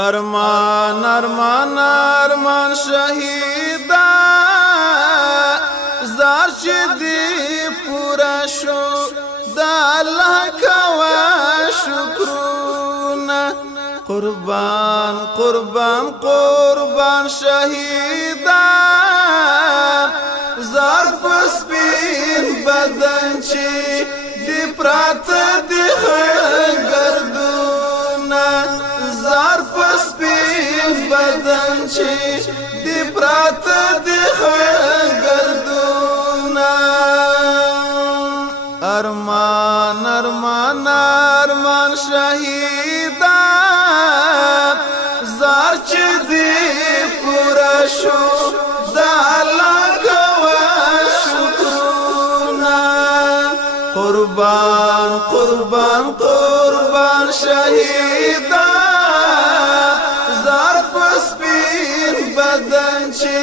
ارمان ارمان ارمان شهیدا زار چې دی پورا شو د الله کوا شکرونه قربان قربان قربان شهیدا زار پسپین بدن چې دی پرات دی گردونه زار پسپین بدن چې دی پرات دی گردونه ارمان ارمان ارمان شهیدا زار چې دی پورا شو د الله کوا شکرونه قربان قربان قربان شهیدا زار پسپین بدن چې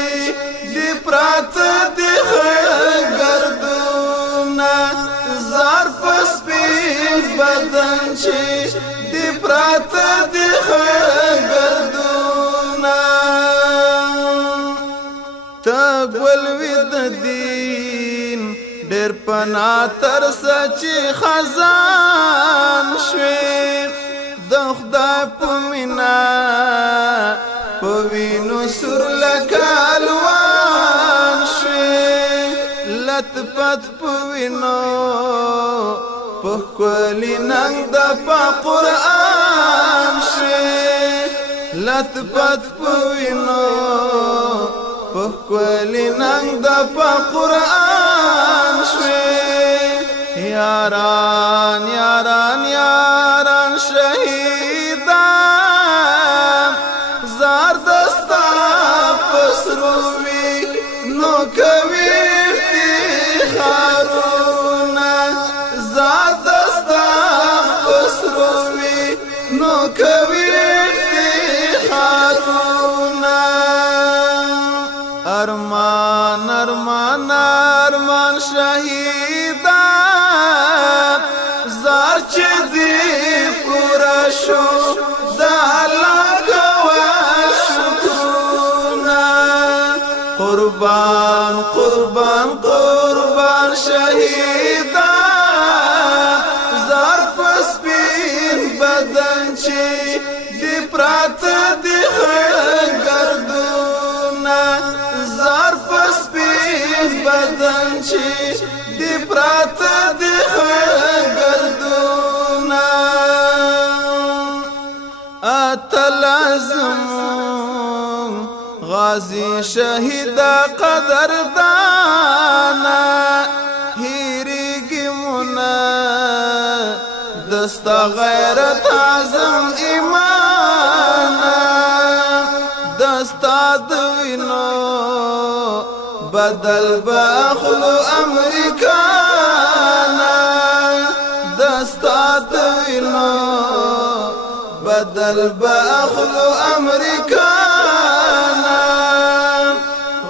دی پرات دی گردونه زار پسپین بدن چې دی پرات دی گردونه تا ګلوي د دین ډېر پنا تر سچ خزان شوي د خدای په مینا په وینو سر لکالوان شوي لطفت په وینو په کلی ننګ د قرآن شوي لطفت په وینو په کلی ننګ د قرآن شوي یاران یاران یاران شهیدا زار دستا پسروي نو کوي افتخارونه زار دستا پسروي نو کوي افتخارونه ارمان ارمان ارمان شهیدا زار چې دی پورا شو د الله کوا شکرونه قربان قربان قربان شهیدا زار پسپین بدن چې دی پرات دی گردونه زار پسپین بدن چې دی پرات دی گردونه اتلازم غازی شهید قدردانا هیریگی منا دستا غیرت عظم ایمانا دستا دوینو بدل باخلو امریکانا دستا دوینو بدل باخلو امریکانا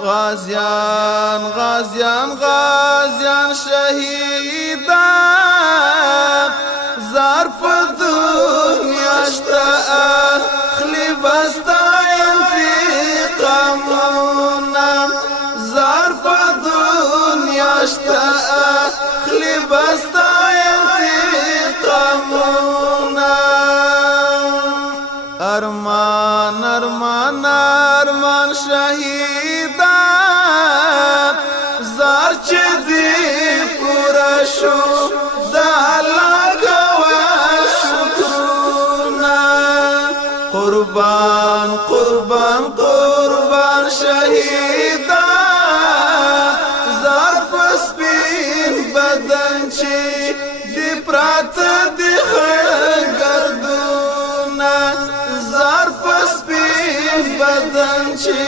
غازیان غازیان غازیان شهیدا زار په دنیا شتا اخلی بستا انتقامونا زار په دنیا شتا اخلی بستا انتقامونا ارمان ارمان ارمان شهیدا زار چې دی پورا شو د الله کوا شکرونه قربان قربان قربان شهیدا زار پسپین بدن چې دی پرات دی گردونه زار پسپین بدن چې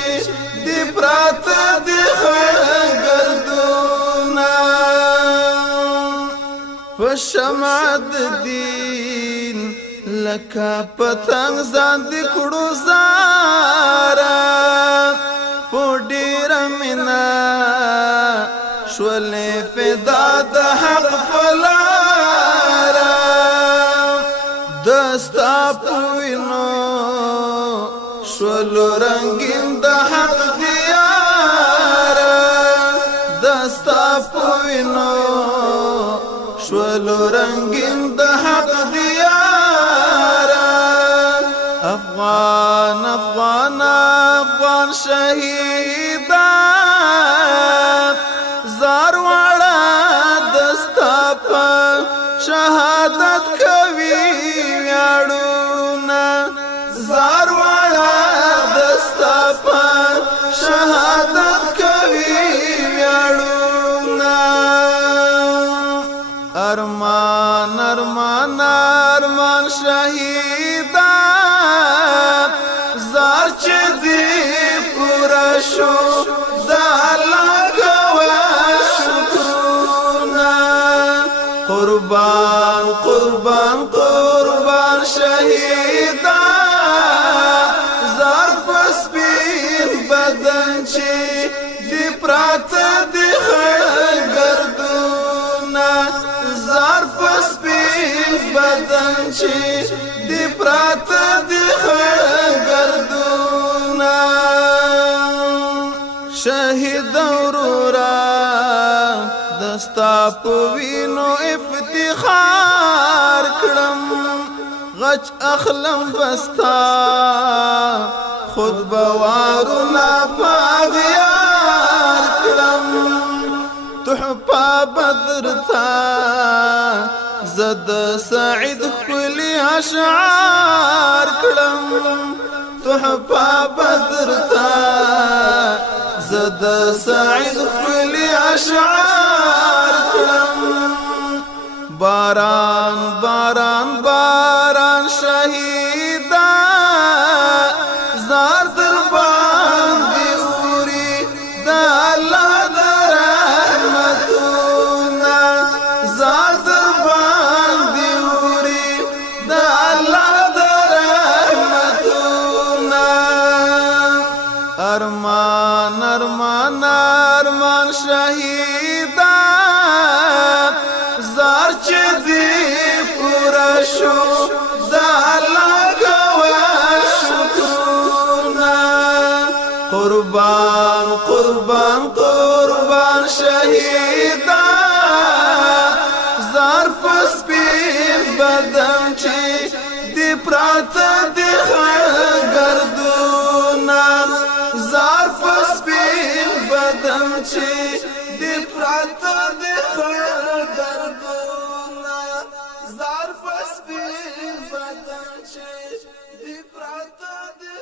دی پرات دی گردونه په شمع د دین لکه پتنګ ځان دی کړو زاره په ډېره مینه شولې فدا د حق په لاره スタープイノ رنگین د حق دیار دستا پوینو شولو رنگین د حق دیار افغان افغان افغان شهیدان زار واړه دستا په شهادت کوي ویاړونه زار واړه دستا په شهادت کوي ویاړونه ارمان ارمان ارمان شهیدان زار چې دی پورا شو د الله کوه شکرونه قربان قربان قربان شهیدان زار پسپین بدن چې دی پراته دی گردونه زار پسپین بدن چې دی پراته دی گردونه شهید اورورا دستا پوینو افتخار کړم غچ اخلم بستا خود بوارنا پاغیار کړم تحفه بدر تا زد سعید خلی اشعار کړم تحفه بدر تا زد سعید خلی اشعار کړم باران باران باران شهیدان زار در باندې اوري د الله د رحمتونه زار در باندې اوري د الله د رحمتونه ارمان ارمان ارمان شهیدان زار چې دی پورا شو د الله کوه شکرونه قربان قربان قربان شهیدان زار پسپین بدن چې دی پراته دی گردونه زار پسپین بدن چې دی پراته دی گردونه زار پسپین بدن چې دی پراته دی